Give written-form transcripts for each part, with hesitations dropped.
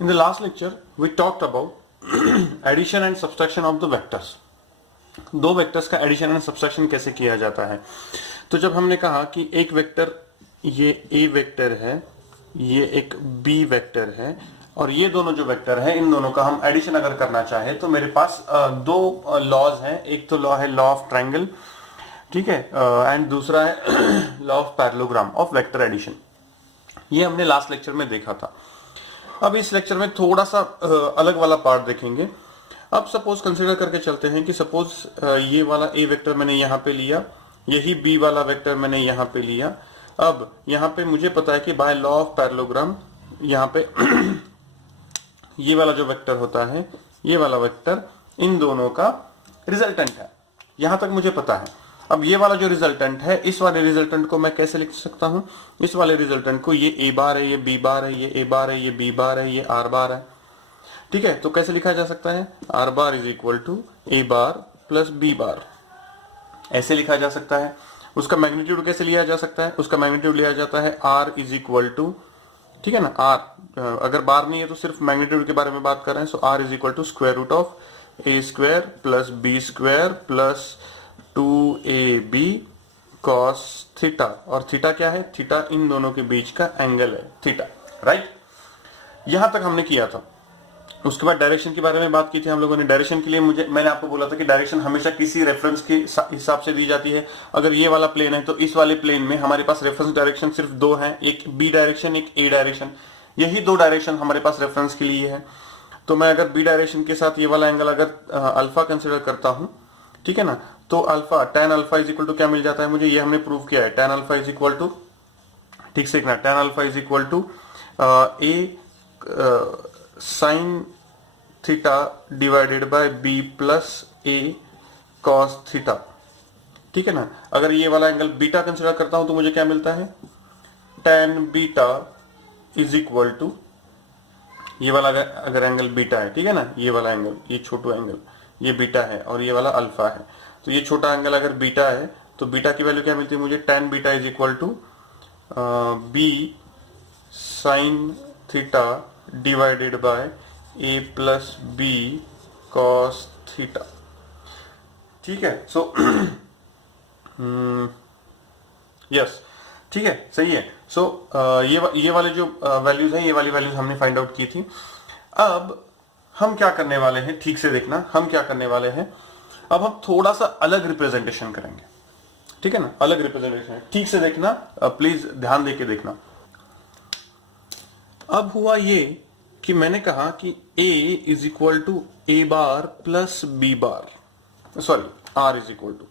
In the last lecture, we talked about addition and subtraction of the vectors. दो vectors का addition and subtraction कैसे किया जाता है। तो जब हमने कहा कि एक वेक्टर ये ए वेक्टर है, ये एक बी वेक्टर है, और ये दोनों जो वेक्टर है इन दोनों का हम एडिशन अगर करना चाहे तो मेरे पास दो लॉज हैं। एक तो लॉ है लॉ ऑफ ट्रायंगल, ठीक है, एंड दूसरा है law of parallelogram of vector addition. ये हमने लास्ट लेक्चर में देखा था। अब इस लेक्चर में थोड़ा सा अलग वाला पार्ट देखेंगे। अब सपोज कंसीडर करके चलते हैं कि सपोज ये वाला ए वेक्टर मैंने यहां पे लिया, यही बी वाला वेक्टर मैंने यहां पे लिया। अब यहां पे मुझे पता है कि बाय लॉ ऑफ पैरेललोग्राम यहां पे ये वाला जो वेक्टर होता है, ये वाला वेक्टर इन दोनों का रिजल्टेंट है, यहां तक मुझे पता है। अब ये वाला जो रिजल्टेंट है, इस वाले रिजल्टेंट को मैं कैसे लिख सकता हूं? इस वाले रिजल्टेंट को, ये ए बार है, ये बी बार है, ये ए बार है, ये बी बार है, ये आर बार है, ठीक है। तो कैसे लिखा जा सकता है? R bar is equal to A bar plus b bar, ऐसे लिखा जा सकता है। उसका मैग्नीट्यूड कैसे लिया जा सकता है? उसका मैग्नीट्यूड लिया जाता है आर इज इक्वल टू, ठीक है ना, आर अगर बार नहीं है तो सिर्फ मैग्नीट्यूड के बारे में बात कर रहे हैं। So R is equal to square root of A square plus B square plus 2ab cos theta. और थीटा क्या है? थीटा इन दोनों के बीच का एंगल है, थीटा, राइट। यहां तक हमने किया था। उसके बाद डायरेक्शन के बारे में बात की थी हम लोगों ने। डायरेक्शन के लिए मैंने आपको बोला था कि डायरेक्शन हमेशा किसी रेफरेंस के हिसाब से दी जाती है। अगर ये वाला प्लेन है तो इस वाले प्लेन में हमारे पास रेफरेंस डायरेक्शन सिर्फ दो हैं, एक बी डायरेक्शन, एक ए डायरेक्शन। यही दो डायरेक्शन हमारे पास रेफरेंस के लिए है। तो मैं अगर बी डायरेक्शन के साथ ये वाला एंगल अगर अल्फा कंसिडर करता हूं, ठीक है ना, तो alpha tan alpha is equal to क्या मिल जाता है मुझे? ये हमने प्रूव किया है। tan alpha is equal to, ठीक से देखना, tan alpha is equal to a sine theta divided by b plus a cos theta, ठीक है ना। अगर ये वाला एंगल बीटा कंसिडर करता हूं तो मुझे क्या मिलता है? tan beta is equal to, ये वाला अगर एंगल बीटा है, ठीक है ना, ये वाला एंगल, ये छोटा एंगल, ये बीटा है और ये वाला अल्फा है। तो ये छोटा एंगल अगर बीटा है तो बीटा की वैल्यू क्या मिलती है मुझे? tan beta is equal to B sine theta divided by a plus b cos theta, ठीक है। सो यस, ठीक है, सही है। सो ये वाले जो वैल्यूज हैं, ये वाली वैल्यूज हमने फाइंड आउट की थी। अब हम क्या करने वाले हैं, ठीक से देखना, हम क्या करने वाले हैं, अब हम थोड़ा सा अलग रिप्रेजेंटेशन करेंगे, ठीक है ना, अलग रिप्रेजेंटेशन। ठीक से देखना, प्लीज ध्यान देके देखना। अब हुआ ये कि मैंने कहा कि a is equal to A bar plus b bar, sorry r is equal to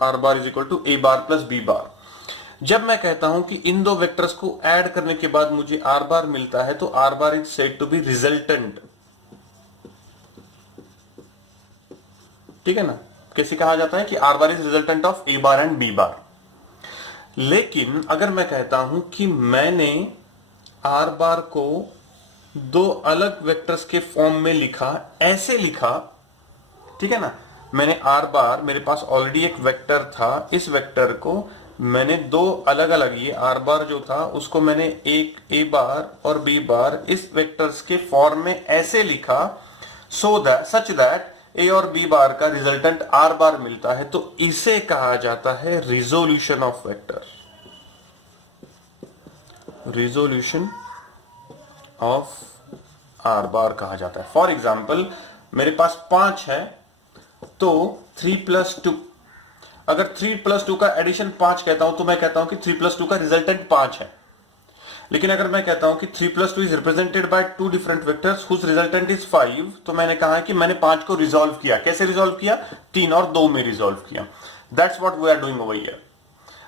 are bar is equal to A bar plus b bar. जब मैं कहता हूं कि इन दो वेक्टर्स को ऐड करने के बाद मुझे आर बार मिलता है तो r bar is said to be resultant, ठीक है ना। कैसे कहा जाता है कि r bar is resultant of a bar and B bar. लेकिन अगर मैं कहता हूं कि मैंने आर बार को दो अलग वेक्टर्स के फॉर्म में लिखा, ऐसे लिखा, ठीक है ना, मैंने आर बार, मेरे पास ऑलरेडी एक वेक्टर था, इस वेक्टर को मैंने दो अलग अलग, ये आर बार जो था उसको मैंने एक ए बार और बी बार इस वेक्टर्स के फॉर्म में ऐसे लिखा, सो दैट सच दैट ए और बी बार का रिजल्टेंट आर बार मिलता है। तो इसे कहा जाता है resolution of vector, resolution of R बार कहा जाता है। फॉर एग्जाम्पल मेरे पास 5 है तो 3 प्लस 2, अगर 3 प्लस 2 का एडिशन 5 कहता हूं तो मैं कहता हूं कि 3 प्लस 2 का रिजल्टेंट 5 है। लेकिन अगर मैं कहता हूं कि 3 plus 2 is represented by 2 different vectors whose resultant is 5, तो मैंने कहा है कि मैंने 5 को रिजॉल्व किया। कैसे रिजॉल्व किया? 3 और 2 में रिजॉल्व किया। That's what we are doing over here.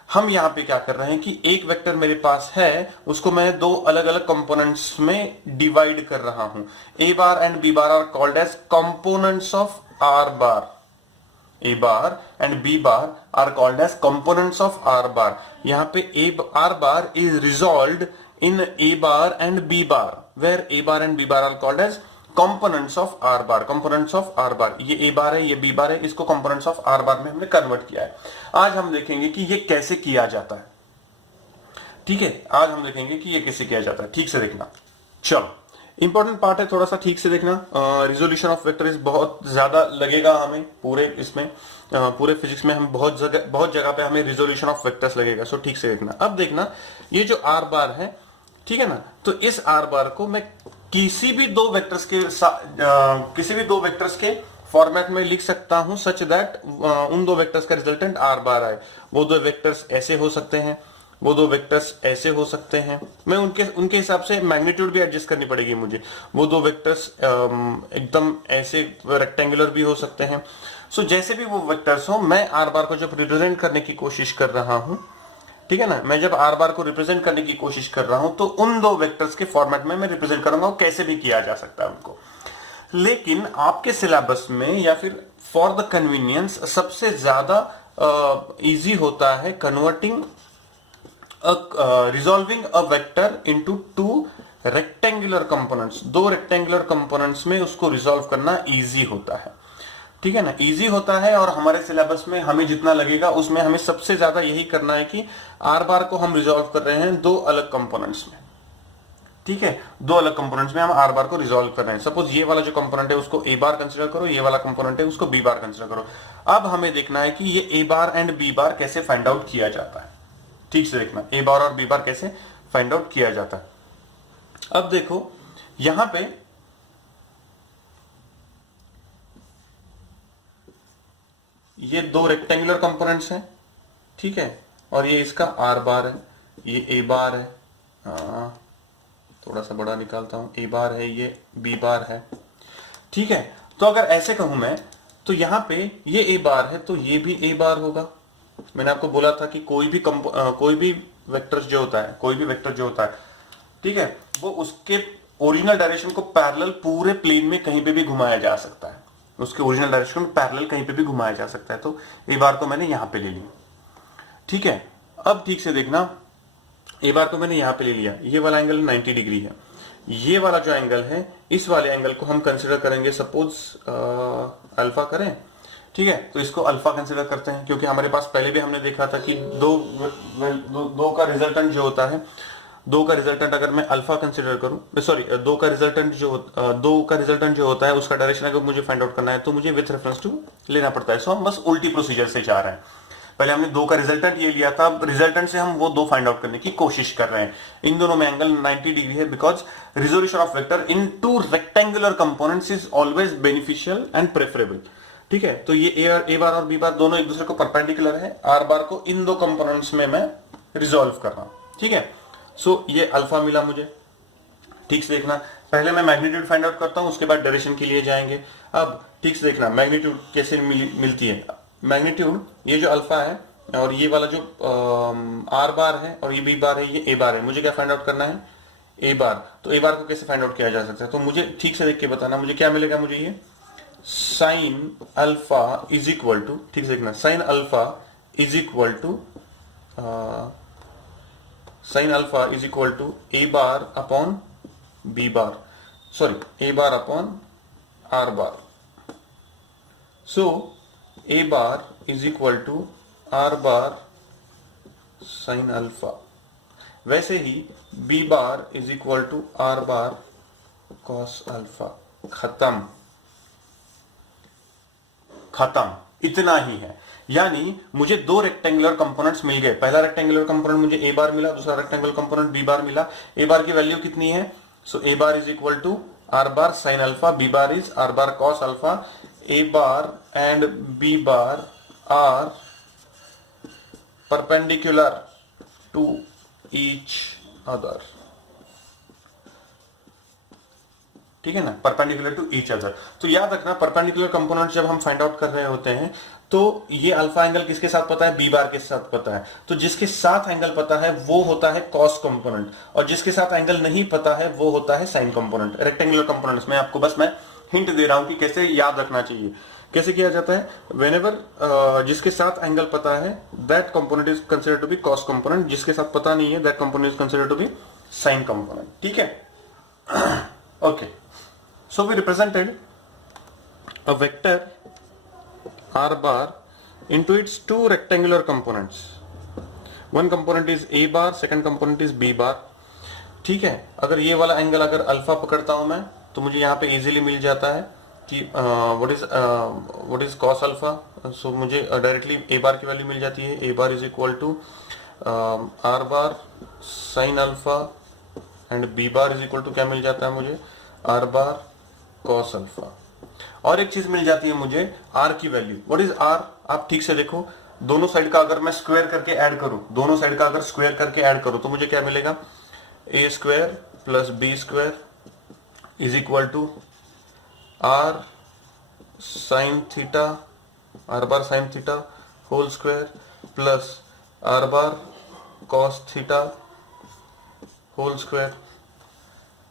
हम यहां पे क्या कर रहे हैं कि एक वेक्टर मेरे पास है, उसको मैं दो अलग अलग कंपोनेंट्स में डिवाइड कर रहा हूं। A bar and B bar are called as components of R bar. A bar and B bar are called as components of R bar. यहां पे R bar is resolved in A bar and B bar, where A bar and B bar are called as components of R bar. Components of R bar, ये A बार है, ये B bar है, इसको components of R बार में हमने convert किया है। आज हम देखेंगे कि ये कैसे किया जाता है, ठीक है। आज हम देखेंगे कि ये कैसे किया जाता है। ठीक से देखना, चलो, इंपॉर्टेंट पार्ट है, थोड़ा सा ठीक से देखना। रिजोल्यूशन ऑफ वेक्टर इज बहुत ज्यादा लगेगा हमें पूरे इसमें, पूरे फिजिक्स में हम बहुत जगह पे हमें रिजोल्यूशन ऑफ वेक्टर्स लगेगा। सो ठीक से देखना। अब देखना, ये जो आर बार है, ठीक है ना, तो इस आर बार को मैं किसी भी दो वेक्टर्स के फॉर्मेट में लिख सकता हूं सच दैट उन दो वेक्टर्स का रिजल्टेंट आर बार आए। वो दो वेक्टर्स ऐसे हो सकते हैं, वो दो वेक्टर्स ऐसे हो सकते हैं। मैं उनके हिसाब से मैग्नीट्यूड भी एडजस्ट करनी पड़ेगी मुझे। वो दो वेक्टर्स एकदम ऐसे रेक्टेंगुलर भी हो सकते हैं। सो जैसे भी वो वेक्टर्स हो, मैं आर बार को जब रिप्रेजेंट करने की कोशिश कर रहा हूं, ठीक है ना, मैं जब आर बार को रिप्रेजेंट करने की कोशिश कर रहा हूं तो उन दो वेक्टर्स के फॉर्मेट में मैं रिप्रेजेंट करूंगा। कैसे भी किया जा सकता है उनको, लेकिन आपके सिलेबस में या फिर फॉर द कन्वीनियंस सबसे ज्यादा इजी होता है converting resolving a vector into two rectangular components. दो रेक्टेंगुलर कंपोनेंट्स में उसको रिजॉल्व करना इजी होता है, ठीक है ना, इजी होता है। और हमारे सिलेबस में हमें जितना लगेगा उसमें हमें सबसे ज्यादा यही करना है कि आर बार को हम रिजॉल्व कर रहे हैं दो अलग कंपोनेंट्स में, ठीक है, दो अलग कंपोनेंट्स में हम आर बार को रिजॉल्व कर रहे हैं। सपोज ये वाला जो कंपोनेंट है उसको ए बार कंसीडर करो, ये वाला कंपोनेंट है उसको बी बार कंसीडर करो। अब हमें देखना है कि ये A bar and B bar कैसे फाइंड आउट किया जाता है। ठीक से देखना, ए बार और बी बार कैसे फाइंड आउट किया जाता है। अब देखो यहां पे ये दो रेक्टेंगुलर कंपोनेंट्स हैं, ठीक है, और ये इसका आर बार है, ये ए बार है, थोड़ा सा बड़ा निकालता हूं, ए बार है, ये बी बार है, ठीक है। तो अगर ऐसे कहूं मैं, तो यहां पे ये ए बार है तो ये भी ए बार होगा। मैंने आपको बोला था कि कोई भी वेक्टर जो होता है, कोई भी वेक्टर जो होता है, ठीक है, वो उसके ओरिजिनल डायरेक्शन को पैरेलल पूरे प्लेन में कहीं पे भी घुमाया जा सकता है। उसके ओरिजिनल डायरेक्शन में पैरेलल कहीं पे भी घुमाया जा सकता है। तो ए बार को मैंने यहां पे ले लिया, ठीक है। अब ठीक से देखना, ए बार को मैंने यहां पे ले लिया, ये वाला एंगल 90 डिग्री है। ये वाला जो एंगल है, इस वाले एंगल को हम कंसिडर करेंगे, सपोज अल्फा करें, ठीक है। तो इसको अल्फा कंसिडर करते हैं, क्योंकि हमारे पास पहले भी हमने देखा था कि दो का रिजल्टेंट जो होता है, दो का रिजल्टेंट अगर मैं अल्फा कंसिडर करूं, सॉरी, दो का रिजल्टेंट जो होता है उसका डायरेक्शन अगर मुझे फाइंड आउट करना है तो मुझे विथ रेफरेंस टू लेना पड़ता है। सो हम बस उल्टी प्रोसीजर से जा रहे हैं। पहले हमने दो का रिजल्टेंट ये लिया था, अब रिजल्टेंट से हम वो दो फाइंड आउट करने की कोशिश कर रहे हैं। इन दोनों में एंगल 90 डिग्री है, because resolution of vector in two rectangular components is always beneficial and preferable, ठीक है। तो ये ए बार और बी बार दोनों एक दूसरे को परपेंडिकुलर है, आर बार को इन दो कंपोनेंट्स में मैं रिजोल्व कर रहा हूं, ठीक है। सो ये अल्फा मिला मुझे। ठीक से देखना, पहले मैं मैग्नीट्यूड फाइंड आउट करता हूं, उसके बाद डायरेक्शन के लिए जाएंगे। अब ठीक से देखना मैग्नीट्यूड कैसे मिलती है। मैग्नीट्यूड, ये जो अल्फा है और ये वाला जो आर बार है और ये बी बार है, ये ए बार है। मुझे क्या फाइंड आउट करना है, ए बार। तो ए बार को कैसे फाइंड आउट किया जा सकता है, तो मुझे ठीक से देख के बताना, मुझे क्या मिलेगा। मुझे ये sine alpha is equal to, ठीक से देखना, sine alpha is equal to A bar upon B bar, sorry, A bar upon R bar. So A bar is equal to are bar sine alpha. वैसे ही B bar is equal to are bar cos alpha. खत्म, इतना ही है। यानी मुझे दो rectangular components मिल गए। पहला रेक्टेंगुलर कंपोनेंट मुझे ए बार मिला, दूसरा रेक्टेंगुलर कंपोनेंट बी बार मिला। ए बार की वैल्यू कितनी है, so A bar is equal to are bar sine alpha, B bar is R bar cos alpha. A bar and B bar are perpendicular to each other, ठीक है ना, perpendicular to each other. तो याद रखना, perpendicular component जब हम find out कर रहे होते हैं तो ये अल्फा एंगल किसके साथ पता है, बी बार के साथ पता है। तो जिसके साथ एंगल पता है वो होता है कॉस कंपोनेंट, और जिसके साथ एंगल नहीं पता है वो होता है साइन कंपोनेंट। रेक्टेंगुलर कंपोनेंट्स में आपको बस मैं हिंट दे रहा हूं कि कैसे याद रखना चाहिए, कैसे किया जाता है। वेनेवर जिसके साथ एंगल पता है that component is considered to be cos component, जिसके साथ पता नहीं है that component is considered to B sine component, ठीक है। Okay, so we represented a vector r bar into its two rectangular components. One component is a bar, second component is b bar. ठीक है, अगर ये वाला angle अगर alpha पकड़ता हूं मैं तो मुझे यहाँ पे इजीली मिल जाता है कि what is cos alpha. So मुझे डायरेक्टली ए बार की वैल्यू मिल जाती है, A bar is equal to are bar sine alpha and B bar is equal to क्या मिल जाता है मुझे, आर बार कॉस अल्फा। और एक चीज मिल जाती है मुझे आर की वैल्यू। व्हाट इज आर, आप ठीक से देखो, दोनों साइड का अगर मैं स्क्वायर करके ऐड करूं, दोनों साइड का अगर स्क्वायर करके ऐड करूं तो मुझे क्या मिलेगा, A square plus B square is equal to R sine theta, R bar sine theta whole square plus R bar cos theta whole square.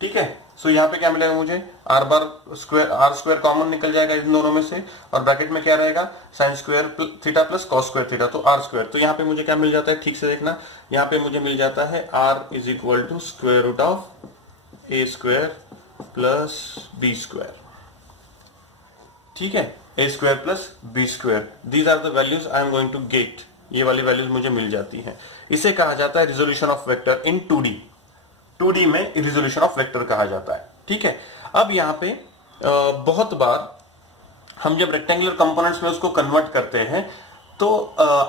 ठीक है, सो यहाँ पे क्या मिलेगा मुझे, R bar square, R square common निकल जाएगा इन दोनों में से, और ब्रैकेट में क्या रहेगा, sine square theta plus cos square theta, तो आर स्क्वायर। तो यहाँ पे मुझे क्या मिल जाता है, ठीक से देखना, यहाँ पे मुझे मिल जाता है R is equal to square root of A square plus B square. ठीक है, A square plus B square, these are the values I am going to get, ये वाली वैल्यूज मुझे मिल जाती हैं। इसे कहा जाता है resolution of vector in 2D। 2D में रिजोल्यूशन ऑफ वेक्टर कहा जाता है। ठीक है, अब यहाँ पे बहुत बार हम जब रेक्टेंगुलर कंपोनेंट्स में उसको कन्वर्ट करते हैं तो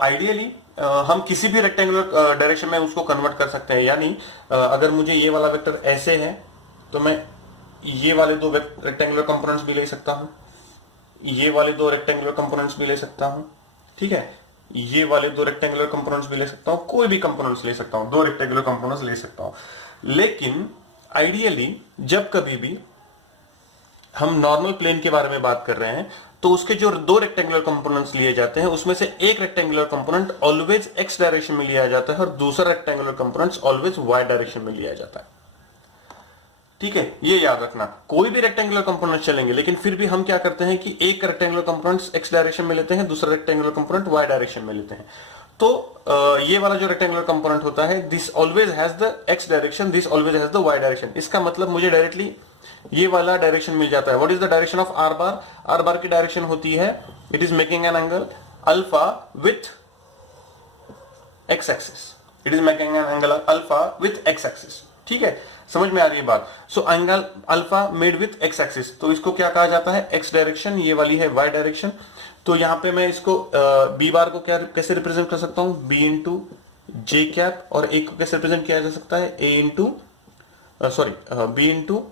आइडियली हम किसी भी रेक्टेंगुलर डायरेक्शन में उसको कन्वर्ट कर सकते हैं। यानी अगर मुझे ये वाला वेक्टर ऐसे है तो मैं ये वाले दो रेक्टेंगुलर कंपोनेंट्स भी ले सकता हूं, ये वाले दो रेक्टेंगुलर कंपोनेंट्स भी ले सकता हूं। ठीक है, ये वाले दो रेक्टेंगुलर कंपोनेंट्स भी ले सकता हूं, कोई भी कंपोनेंट्स ले सकता हूं, दो रेक्टेंगुलर कंपोनेंट्स ले सकता हूं। लेकिन आइडियली जब कभी भी हम नॉर्मल प्लेन के बारे में बात कर रहे हैं तो उसके जो दो रेक्टेंगुलर कंपोनेंट्स लिए जाते हैं उसमें से एक rectangular component always x direction में लिया जाता है और दूसरा rectangular component always y direction में लिया जाता है। ठीक है, ये याद रखना, कोई भी रेक्टेंगुलर कंपोनेंट चलेंगे, लेकिन फिर भी हम क्या करते हैं कि एक रेक्टेंगुलर कंपोनेंट एक्स डायरेक्शन में लेते हैं, दूसरा रेक्टेंगुलर कंपोनेंट वाई डायरेक्शन में लेते हैं। तो ये वाला जो रेक्टेंगुलर कंपोनेंट होता है, this always has the x direction, this always has the y direction. इसका मतलब मुझे डायरेक्टली ये वाला डायरेक्शन मिल जाता है। What is the direction of R bar, are बार की डायरेक्शन होती है, it is making an angle alpha with x axis, it is making an angle alpha with x axis. ठीक है, समझ में आ रही है बात। So angle alpha made with x axis, तो इसको क्या कहा जाता है, एक्स डायरेक्शन, ये वाली है वाई डायरेक्शन। तो यहां पे मैं इसको बी बार को क्या कैसे रिप्रेजेंट कर सकता हूं, बी इंटू जे कैप, और ए को कैसे रिप्रेजेंट किया जा सकता है, ए इंटू बी इंटू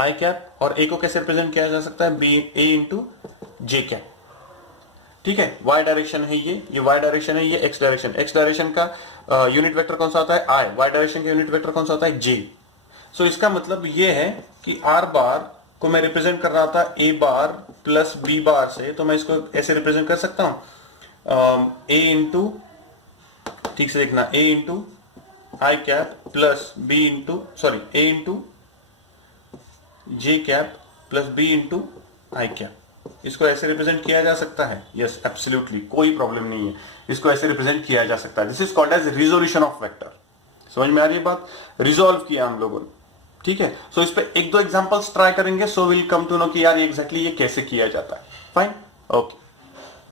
आई कैप, और ए को कैसे रिप्रेजेंट किया जा सकता है, बी ए इंटू जे कैप। ठीक है, वाई डायरेक्शन है ये वाई डायरेक्शन है, ये एक्स डायरेक्शन, एक्स डायरेक्शन का यूनिट वेक्टर कौन सा होता है, आई, वाई डायरेक्शन का यूनिट वेक्टर कौन सा होता है, जे। सो इसका मतलब ये है कि आर बार को मैं रिप्रेजेंट कर रहा था ए बार प्लस बी बार से, तो मैं इसको ऐसे रिप्रेजेंट कर सकता हूं, ए इंटू, ठीक से देखना, ए इंटू आई कैप प्लस बी इंटू ए इंटू जे कैप प्लस बी इंटू आई कैप। इसको ऐसे रिप्रेजेंट किया जा सकता है, यस एब्सोल्युटली, कोई प्रॉब्लम नहीं है, इसको ऐसे रिप्रेजेंट किया जा सकता है। This is called as resolution of vector. समझ में आ रही है बात, रिजोल्व किया हम लोगों ने। ठीक है, सो इस पे एक दो एग्जांपल्स ट्राई करेंगे, so will come to know कि यार एग्जैक्टली ये कैसे किया जाता है। Fine, okay.